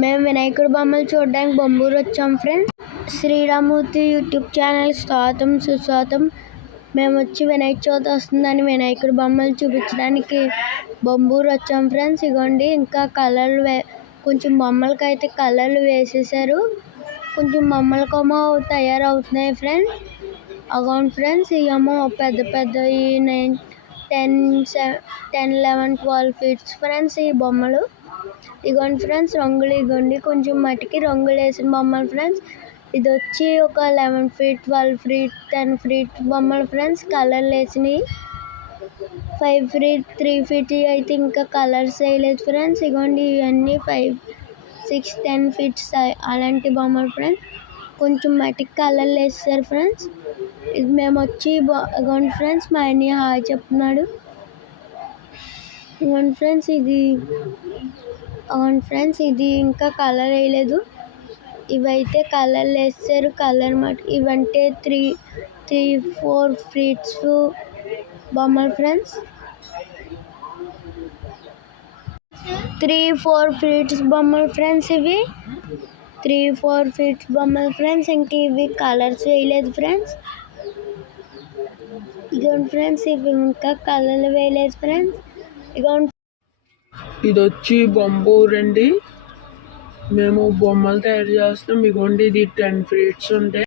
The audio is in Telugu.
మేము వినాయకుడు బొమ్మలు చూడడానికి బొంబూరు వచ్చాం ఫ్రెండ్స్ శ్రీరామూర్తి యూట్యూబ్ ఛానల్ స్వాతం సుస్వాతం. మేము వచ్చి వినాయక చవితి వస్తుందని వినాయకుడి బొమ్మలు చూపించడానికి బొంబూరు వచ్చాం ఫ్రెండ్స్ ఇగోండి ఇంకా కలర్లు వే కొంచెం బొమ్మలకి అయితే కలర్లు వేసేసారు కొంచెం బొమ్మలకేమో తయారవుతున్నాయి ఫ్రెండ్స్ అగోండి ఫ్రెండ్స్ ఇవేమో పెద్ద పెద్దవి nine ten seven ten eleven twelve feets. Friends ఈ బొమ్మలు. ఇగోండి ఫ్రెండ్స్ రంగులు ఇగోండి. కొంచెం మట్టికి రంగులు వేసిన బొమ్మలు ఫ్రెండ్స్. ఇది వచ్చి ఒక eleven feet twelve feet ten feet బొమ్మలు ఫ్రెండ్స్. కలర్లు వేసినాయి ఫైవ్ ఫీట్ త్రీ ఫీట్ అయితే ఇంకా కలర్స్ వేయలేదు ఫ్రెండ్స్. ఇగోండి ఇవన్నీ ఫైవ్ సిక్స్ టెన్ ఫీట్స్ అలాంటి బొమ్మలు ఫ్రెండ్స్. కొంచెం మట్టికి కలర్లు వేస్తారు ఫ్రెండ్స్. మేము వచ్చి బొ- ఫ్రెండ్స్ మా అన్నయ్య హాయ్ చెప్తున్నాడు. ఇగోండి ఫ్రెండ్స్ ఇది అవును ఫ్రెండ్స్ ఇది ఇంకా కలర్ వేయలేదు. ఇవైతే కలర్లు వేస్తారు కలర్ మాట ఇవంటే త్రీ త్రీ ఫోర్ ఫీట్స్ బొమ్మలు ఫ్రెండ్స్. త్రీ ఫోర్ ఫీట్స్ బొమ్మలు ఫ్రెండ్స్ ఇవి. త్రీ ఫోర్ ఫీట్స్ బొమ్మలు ఫ్రెండ్స్ ఇంక ఇవి కలర్స్ వేయలేదు ఫ్రెండ్స్. ఇదిగోండి ఫ్రెండ్స్ ఇవి ఇంకా కలర్లు వేయలేదు ఫ్రెండ్స్. ఇదిగోండి ఇది వచ్చి బొమ్మ ఊరండి. మేము బొమ్మలు తయారు చేస్తాం ఇదిగోండి ఇది టెన్ ఫీట్స్ ఉంటాయి